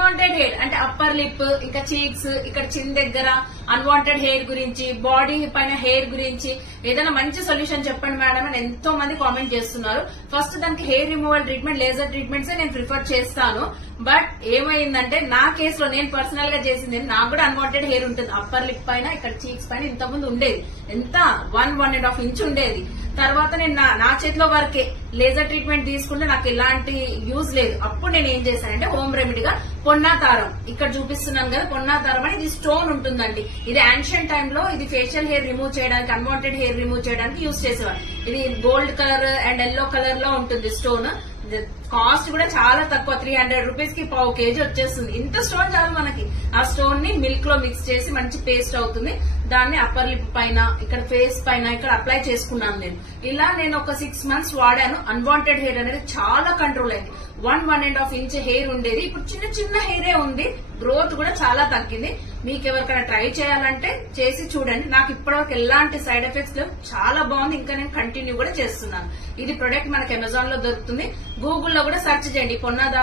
Unwanted hair అంటే upper lip, ఇంకా cheeks, ఇక్కడ చిన్ దగ్గర అన్వాంటెడ్ హెయిర్ గురించి, బాడీ పైన హెయిర్ గురించి ఏదైనా మంచి సొల్యూషన్ చెప్పండి మేడం అని ఎంతో మంది కామెంట్ చేస్తున్నారు. ఫస్ట్ దానికి hair removal treatment, laser treatments నేను ప్రిఫర్ చేస్తాను. బట్ ఏమైందంటే నా కేసులో నేను పర్సనల్ గా చేసింది, నాకు కూడా అన్వాంటెడ్ హెయిర్ ఉంటుంది అప్పర్ లిప్ పైన, ఇక్కడ చీక్స్ పైన ఇంతకుముందు ఉండేది. ఎంత 1.5 ఇంచ్ ఉండేది. తర్వాత నేను నా చేతిలో వరకే లేజర్ ట్రీట్మెంట్ తీసుకుంటే నాకు ఎలాంటి యూజ్ లేదు. అప్పుడు నేను ఏం చేశానంటే హోమ్ రెమెడీగా పొన్నాతారం, ఇక్కడ చూపిస్తున్నాను కదా పొన్నాతారం అని, ఇది స్టోన్ ఉంటుందండి. ఇది యాన్షియంట్ టైమ్ లో ఇది ఫేషియల్ హెయిర్ రిమూవ్ చేయడానికి, అన్వాంటెడ్ హెయిర్ రిమూవ్ చేయడానికి యూజ్ చేసేవారు. ఇది gold colour and yellow colour లో ఉంటుంది స్టోన్. కాస్ట్ కూడా చాలా తక్కువ, 300 రూపీస్ కి 1/2 kg వచ్చేస్తుంది. ఇంత స్టోన్ చాలు మనకి. ఆ స్టోన్ ని మిల్క్ లో మిక్స్ చేసి మంచి పేస్ట్ అవుతుంది. దాన్ని అప్పర్ లిప్ పైన, ఇక్కడ ఫేస్ పైన ఇక్కడ అప్లై చేసుకున్నాను నేను. ఇలా నేను ఒక 6 months వాడాను. అన్వాంటెడ్ హెయిర్ అనేది చాలా కంట్రోల్ అయింది. 1.5 ఇంచ్ హెయిర్ ఉండేది, ఇప్పుడు చిన్న చిన్న హెయిరే ఉంది. గ్రోత్ కూడా చాలా తగ్గింది. మీకు ఎవరికైనా ట్రై చేయాలంటే చేసి చూడండి. నాకు ఇప్పటివరకు ఎలాంటి సైడ్ ఎఫెక్ట్స్ లేవు, చాలా బాగుంది. ఇంకా నేను కంటిన్యూ కూడా చేస్తున్నాను. ఇది ప్రొడక్ట్ మనకి అమెజాన్ లో దొరుకుతుంది. గూగుల్లో కూడా సెర్చ్ చేయండి పొన్నాదారం